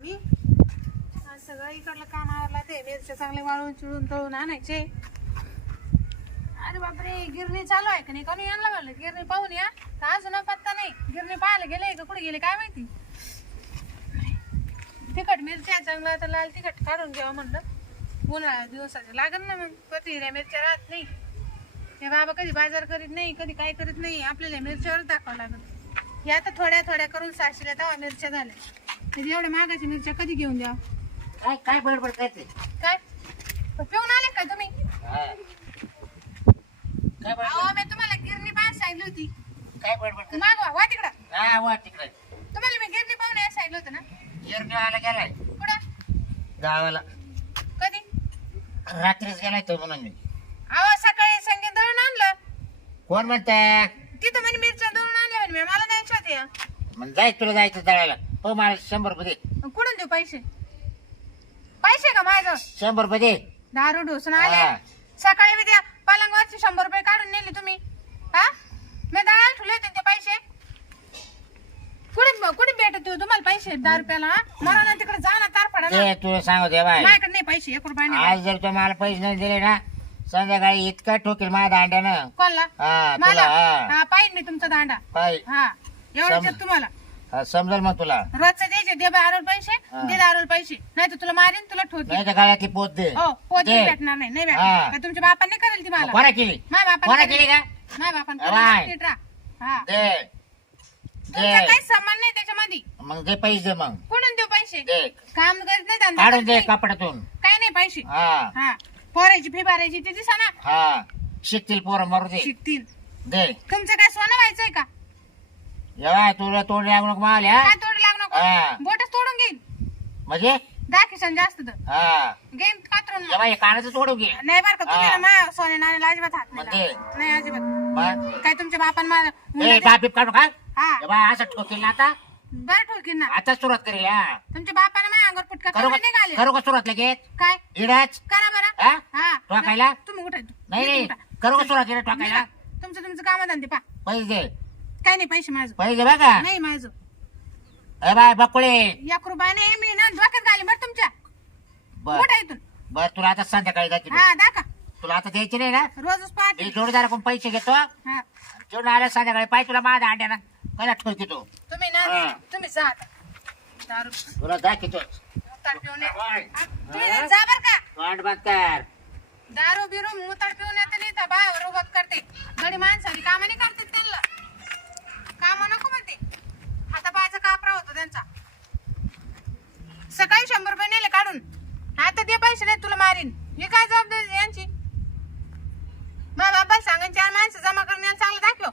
मी? सगळं इकडलं काम आवरला ते. मिरच्या चांगले वाळून चिळून तळून आणायचे. अरे बापरे गिरणी चालू आहे का नाही? कोणी यांना म्हणलं? गिरणी पाहून या. तर अजून पत्ता नाही? गिरणी पाहायला गेले का? कुठे गेले? काय माहिती? तिखट मिरच्या चांगला तर लाल तिखट काढून घ्यावं म्हणलं. उन्हाळ्या दिवसाचे लागेल ना मग. कधी हिऱ्या मिरच्या राहत नाही. हे बाबा कधी बाजार करीत नाही कधी काय करीत नाही. आपल्याला मिरच्यावरच दाखवावं लागत या तर थोड्या थोड्या करून साशीला तेव्हा मिरच्या झाल्या. तर एवढ्या महागाच्या मिरच्या कधी घेऊन द्या? काय काय बडबड करते? काय? पिऊन आले काय तुम्ही? हा. काय अहो बडबड मी तुम्हाला गिरणी पाहायला सांगितली होती. काय बडबड करते? मागवा वा तिकडं. हा वा तिकडे. तुम्हाला मी गिरणी पाहून यायला सांगितलं होतं ना? गिरणीवाला गेलाय. कुठं? गावाला. कधी? रात्रीच गेलाय तो म्हणून मी. अहो सकाळी संगीत दळून आणलं. कोण म्हणताय तिथं म्हणे मिरच्या दळून आणल्या म्हणे मला द्यायच्या होत्या मग जाय तुला जायचं दळायला. हो मला शंभर रुपये दे कुठून देऊ पैसे? पैसे का माझं? शंभर रुपये दे दारू ढोसून हा. आले सकाळी मी त्या पलंगावरचे शंभर रुपये काढून नेले तुम्ही. हा? मी दळायला ठेवले होते ते पैसे. कुठे कुठे भेटत हो तुम्हाला पैसे? दहा रुपयाला हा? मला ना तिकडे जा ना तार पडा ते तुला सांगू दे बाय. माझ्याकडे नाही पैसे एक रुपया नाही. आज जर तो मला पैसे नाही दिले ना संध्याकाळी इतका ठोकेल माझ्या दांड्यानं. कोणला? हा मला? तुला हा. हा पाहिजे मी तुमचा दांडा. पाय हा एवढं सम- तुम्हाला. हा, समजेल मग तुला? रोजचं द्यायचे दे दारूला पैसे हा. दे दारूला पैसे. नाही तर तुला मारीन तुला ठोकी नाही तर गळ्यातली पोत दे. हो पोत दे. भेटणार नाही नाही हा. भेटणार का तुमच्या बापाने करेल ती मला? कोणा केली? माझ्या कोणा बापाने केली का? माझ्या बापाने बाय. करेल, नीट राहा. हा. दे. तुमचा दे. काही सामान नाही त्याच्यामध्ये. मग दे पैसे दे मग. कुठून देऊ पैसे? दे. काम करत नाही धंदा काढून करत दे नाही. कपड्यातून. काय नाही पैसे. हा. हा. पोरायची फी भरायची ती दिसा ना. हा. शिकतील पोरं मरू दे. शिकतील. दे. तुमचं काय सोनं व्हायचंय का? जेव्हा तुला तोंड लागू नको मावले काय तोड लागू हा. नको बोटच तोडून घेईन म्हणजे? दहा खिशान जास्त तर हा. घेईन कातरून मग. जेव्हा हे कानाचं तोडून घे. नाही बरं का तुम्ही हा. ना मा सोने नाण्याला अजिबात हात नाही म्हणजे? नाही अजिबात. मग? काय तुमच्या बापान मला ए काढू का हा. जेव्हा असं ठोकेल ना आता. बरं ठोकीन ना. आता सुरुवात करेल हा. तुमच्या बापाने माझ्या अंगावर पुटका करू करून का घाले करू का सुरुवात लगेच? काय? इडाच? करा बरं. हा? हा. ठोकायला? तुम्ही उठा. नाही नाही. करू का सुरुवात टाकायला तुमचं तुमचं काम धंदे पा पैसे दे. काय नाही पैसे माझं. पैसे बघा. नाही माझं. ए बाय बकुळे. एक रुपया नाही मी ना डोक्यात घाली बरं तुमच्या. बर. इथून बर तुला आता संध्याकाळी जायची हा दाखा तुला आता द्यायची नाही ना? रोजच पाहते. मी जोडीदाराकडून पैसे घेतो. हा. आल्या संध्याकाळी पाय तुला माझ्या अंड्यानं. पहिला ठोकितो तुम्ही हा. ना तुम्ही जा आता. दारू. तुला दाखवतो मुताड पिऊन ये. बाय. हा, तुम्ही ना जा बर का. तोंड बंद कर. दारू बिरू मुताड पिऊन येते नाही तर बायावर उभत करते. गडी माणसाली कामं नाही करते त्यांना. काम नको म्हणते. हातापायाचा कापरा होतो त्यांचा. सकाळी शंभर रुपये नेले काढून. आता ते पैसे नाही तुला मारीन. हे काय जबाबदारी यांची? मा बाबा सांगन चार माणसं जमा करून यायला चांगलं दाखव.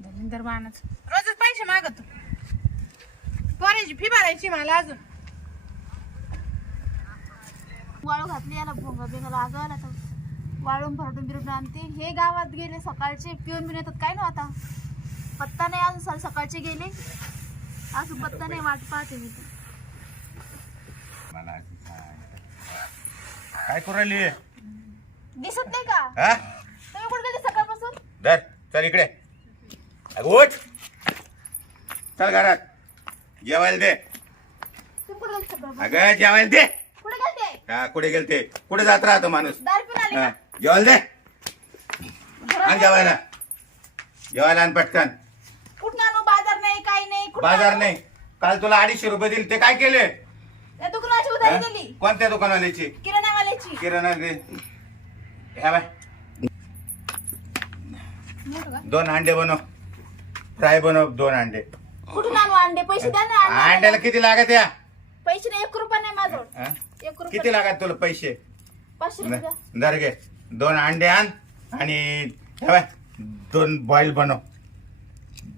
दलिंदर बाणच रोजच पैसे मागत. पोराची फी भरायची मला अजून. वाळू घातली याला भोंगा बिंगा लागल आता वाळून भरडून बिरडून आणते. हे गावात गेले सकाळचे पिऊन बिन येतात काय ना आता? पत्ता नाही अजून सर सकाळचे गेले. अजून पत्ता नाही वाट पाहते मी. काय करू राहिली? दिसत नाही का? हा? तुम्ही कुठे गेले सकाळपासून? धर चल इकडे. अगं उठ. चल घरात. जेवायला दे. तुम्ही कुठे गेले सकाळपासून? अगं जेवायला दे. कुठे हा कुठे गेलते? कुठे जात राहतो माणूस? दारू पिऊन आले हा का जेवायला दे. आण जेवायला. जेवायला आण पटकन कुठं आणू बाजार नाही काही नाही कुठं बाजार? नाही. काल तुला अडीचशे रुपये दिले ते काय केले? त्या दुकानाची उधारी दिली? कोणत्या दुकानवाल्याची? किराणावाल्याची. किराणा दे. ह्या बाय दोन अंडे बनव. फ्राय बनव दोन अंडे. कुठून आणू अंडे? पैसे द्या ना अंडे अंड्याला किती लागत या? पैसे नाही एक रुपया नाही माझं. हा? एक रुपया किती लागत तुला पैसे? पाचशे रुपये. द्या. दर घे. दोन अंडे आण आणि बाय, दोन बॉईल बनव.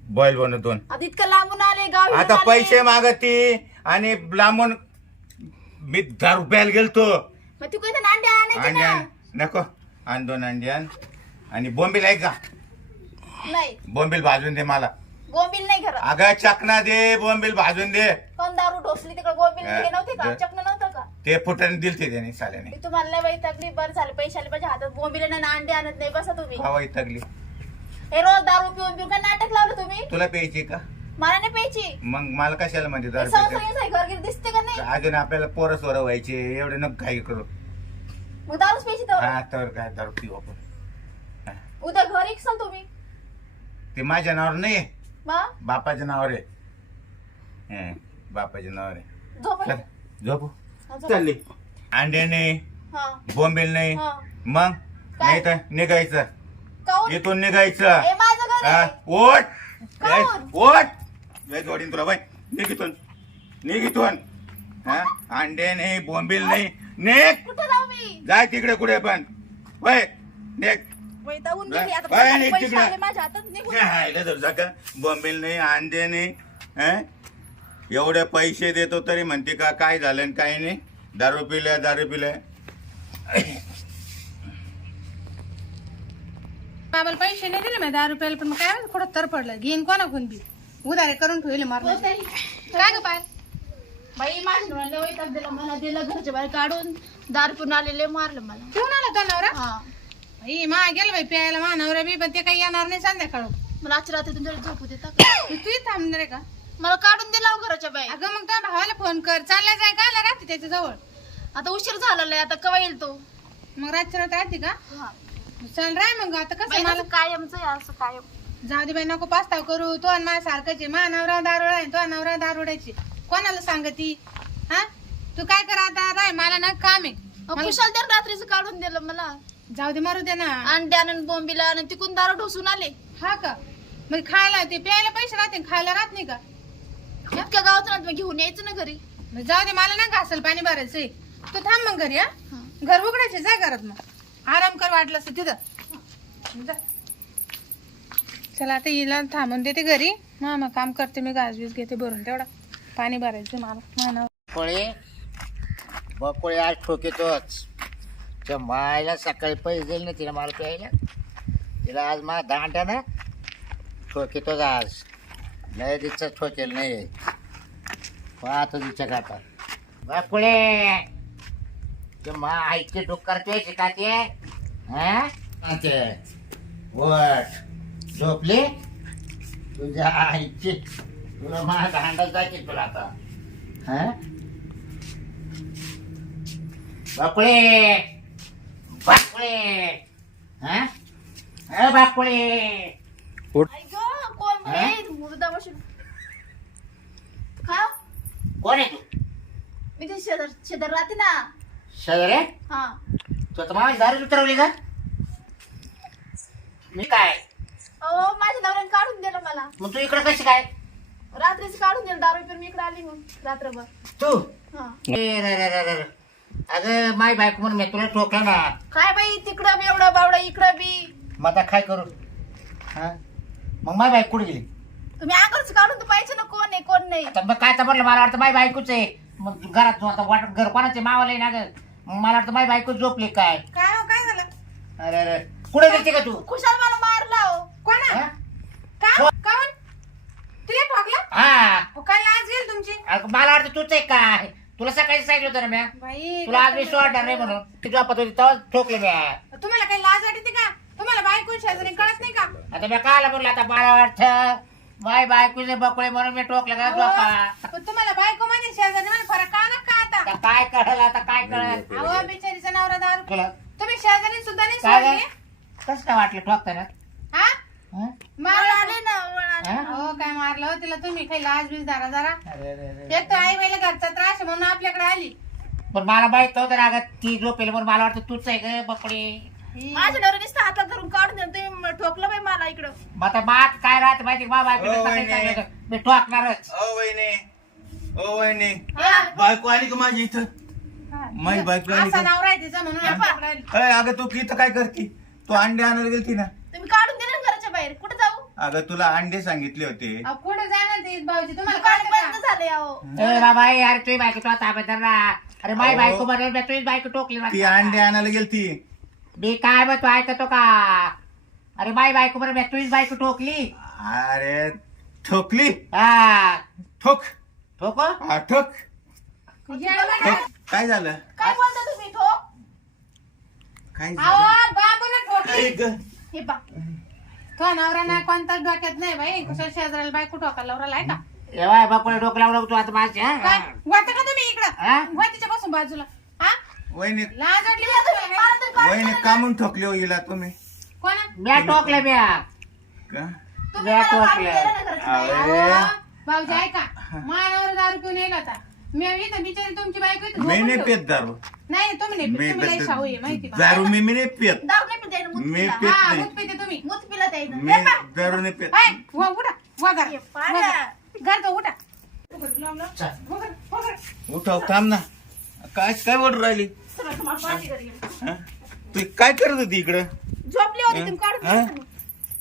बॉईल बनव दोन आता इतकं लांबून आले गाव आता पैसे मागती आणि लांबून मी दहा रुपयाला गेलतो. मग तू काही अंडे आणायचे अंडे ना आण. नको. आण दोन अंडे आण. आणि बोंबील आहे का? नाही. बोंबील भाजून दे मला. गोंबील नाही घरात अगं चकना दे बोंबील भाजून दे. पण दारू ढोसली तिकडे? गोंबील हा. हे नव्हते का? द- नव्हतं का? ते फुटाने दिलते त्याने साल्याने. मी तुम्हाला लय बाई तकलीफ बरं झालं पैसे आले पाहिजे हातात गोंबील नाही ना अंडे आणत नाही बसा तुम्ही. हवाई तगली. हे रोज दारू पिऊन पिऊन काय नाटक लावलं तुम्ही? तुला प्यायची का? मला नाही प्यायची. मग मला कशाला म्हणते दारू घरगीर दिसते का नाही? अजून आपल्याला पोरं सोरं व्हायचे एवढे नको काही करू. मग दारूच प्यायची तर? हा तर काय दारू पिऊ आपण. उद्या घरी येसाल तुम्ही? ते माझ्या नावावर नाही मग बापाच्या नावावर आहे. हं, बापाच्या नावावर आहे. झोप. चल, झोपू. हा. चालली अंडे नाही हा. बोंबील नाही. हा. मग? नाही तर निघायचं. काऊन इथून निघायचं. ए माझं घर हा, आहे. ओट ओट लय जोडीन तुला बाय निघ इथून. निघ इथून. हा? अंडे नाही बोंबील नाही. निघ. कुठं जाऊ मी? जाय तिकडे कुठे पण. वय निघ. वैतागून बाय- गेली आता बाय, पैसे निघ पैसे तिकडं. आले माझ्या हातात निघून हायला धर जा का. बोंबील नाही अंडे नाही. हं? एवढे पैसे देतो तरी म्हणते का काय झालं आणि काय नाही? दारू पिल्या दारू पिल्या बाबाला पैसे नाही दिले मी दहा रुपयाला पण मग काय माहिती कुठं तर पडलं. घेईन कोणा कोण बी? उधारे करून ठेवले मारलं. काय ग पाय बाई माझ्या नवऱ्याला वैताग दिला मला दिलं घरच्या बाहेर काढून दार पिऊन आलेले मारलं मला. ठेवून आला तो नवरा? हा. बाई मा गेला बाई प्यायला. मा नवरा बी पण ते काही येणार नाही संध्याकाळ मला आजच्या रात्री तुमच्याकडे झोपू देता का तू थांबणार आहे का? मला काढून दिला हो घराच्या बाहेर. अगं मग त्या भावाला फोन कर. चालला जाय का? आला राहते त्याच्याजवळ आता उशीर झालेला आहे आता कवा येईल तो? मग रातच्या रात राहते का? हा. चल राय मग आता कसं मला कायमचं आहे असं कायम. जाऊ दे बाई नको पास्ताव करू. तो आणि माझ्या सारखंच आहे. मा नवरा दारोडा आहे तो नवरा दारोड्याची कोणाला सांगती? हा? तू काय कर आता? राय मला ना काम आहे. मला- कुशाल तर रात्रीचं काढून दिलं मला. जाऊ दे मारू दे ना. अंड्या आणि बोंबीला आणि तिकून दारू ढोसून आले. हा का? मग खायला ते प्यायला पैसे राहते खायला राहत नाही का? इतक्या गावात ना मग घेऊन यायचं ना घरी. मग जाऊ दे मला ना घासल पाणी भरायचंय. तू थांब मग घरी हा? हा. घर उघडायचे जा घरात मग. आराम कर वाटलं असं तिथं. चला आता हिला थांबून देते घरी. मग काम करते मी गाज घेते भरून तेवढा पाणी भरायचं मला मानावर. बकुळे बकोळे आज ठोकेतोच. त्या मायला सकाळी पैसे दिले ना तिला मला प्यायला. तिला आज मा दांड्या ना ठोकेतोच आज. नाही तिचं ठोकेल नाही. पाहतो तिच्या काका बकोळे! ते मा आईचे डुक्कर ते शिकाते. हा? ते वट. झोपली? तुझ्या आईची. तुला मा दांडा जायचे तुला आता. हा? बाकुळे. बाकुळे. हा? अरे बाकुळे. आई गं, कोण म्हणे? मुर्दा का कोण आहे तू? मी ते शेजार शेजार राहते ना. सदरे हा. तू आता माझी दारू उतरवली का? मी काय? अहो माझ्या नवऱ्याने काढून दिलं मला. मग तू इकडे कशी काय? रात्रीच काढून दिलं दारू पिऊन मी इकडे आली मग रात्रभर. तू? हा. ए, रे, रे, रे, रे, रे. अगं माय बायको म्हणून मी तुला ठोकलं ना. काय बाई तिकडं बी एवढं बावडं इकडं बी. मग आता काय करू? हा? मग माय बायको कुठे गेली? तुम्ही अंगरच काढून तर पाहिजे ना कोण आहे कोण नाही. आता मग काय तर म्हटलं मला वाटतं माय बायकोच आहे. मग घरात आता वाट घर कोणाचे मावाला ना ग? मला वाटतं माय बायको झोपली काय? काय हो काय झालं? अरे अरे. कुठे गेलती का तू? खुशाल मला मारला हो. कोणा? हा? का? काऊन तुला ठोकला? हा. हो, काय लाज गेल तुमची? अगं, मला वाटतं तूच आहे काय तुला सकाळी सांगितलं होतं ना म्या? बाई तुला आज मी सोडणार नाही म्हणून. ती झोपत होती तेव्हा ठोकले म्या. तुम्हाला काही लाज वाटते का? तुम्हाला बायको शेजारी कळत नाही का? आता मी कायला बोललो आता मला वाटतं माय बायकोचे बकुळे म्हणून मी टोकले का झोपा पण तुम्हाला बायको मध्ये शेजारी मध्ये फरक का ना का आता? आता काय कळलं आता काय कळलं? अहो बिचारीचा नवरा दारू तुला तुम्ही शेजारी सुद्धा नाही काय सोडली? कसं काय वाटलं ठोकताना? हा? हं? मारला? आले ना. हं? हो काय मारलं हो तिला तुम्ही? काही लाज बीज धरा जरा. अरे, अरे, अरे. एक तर आई बाईला घरचा त्रास आहे म्हणून आपल्याकडे आली. पण मला माहीत नव्हतं ना अगं ती झोपेल म्हणून मला वाटतं तूच आहे ग बकुळे माझ्या नवऱ्याने नुसतं हातात धरून काढून दिलं तुम्ही ठोकलं बाई मला इकडं. मग आता मात काय राहत माहिती का? बाबा हो, वहिनी. मी ठोकणारच. वहिनी. ओ वहिनी. बायको आली का माझी इथं? माझी बायको आली असा का? म्हणून. अय, अगं तू इथं काय करती? तू अंडे आणायला गेलती ना? तुम्ही काढून दिलं ना घराच्या बाहेर. कुठे जाऊ? अगं तुला अंडे सांगितले होते. अहो, कुठे जाणार ते भाऊजी? तुम्हाला दुकान कळतं बंद? झाले अहो. ए बाबा ए, अरे तुझी बायको ताब्यात अरे माय अहो. बायको बरोबर मी तुझी बायको टोकली ती. अंडे आणायला गेलती. मी काय मग तू ऐकतो का? अरे माय बायको बरोबर मी तुझीच बायको टोकली. अरे ठोकली? हा. ठोक. ठोको हा, ठोक. काय? झालं? काय बोलता तुम्ही ठोक? काय झालं? बाबूला ठोकली ऐक गं. हे पा तो नवरा नाही कोणताच डोक्यात नाही बाई? कुशल शेजाराला बायको टोकाला नवरा आहे का? एव्हा बकोळे डोकं लावलं तू आता माझ्या काय? वाटत का तुम्ही हा? इकडं? वा तिच्यापासून बाजूला. हा? वहिनी लाज वाटली का तुम्हाला? मला तर काढून वहिनी कामून ठोकले हो हिला तुम्ही. कोणा? म्या टोकले म्या. का? तुम्ही मला ना. अरे. अहो, भाऊजी ऐका मानावर दारू पिऊन येईल आता मी इथं बिचारी तुमची बायको इथं मी झोपून नाही ठेवली. पेत दारू नाही तुम्ही नाही मी पित. तुम्ही लई तर- शाहू आहे माहिती का? दारू मी मी नाही पेत दारू नाही पिता येईल, मूत मी पिला. पित हा नाही. दूध पिते तुम्ही मूत पिला त्याईनं. मी हे पहा. दारू नाही पेत हाय, वा उठा वा घर तो उठा. उठाव थांब ना काय काय वड राहिली चला, तुम्हाला पार्टी घरी गेली. हा? तू काय करत होती इकडं झोपली होती तुम्ही काढून हा?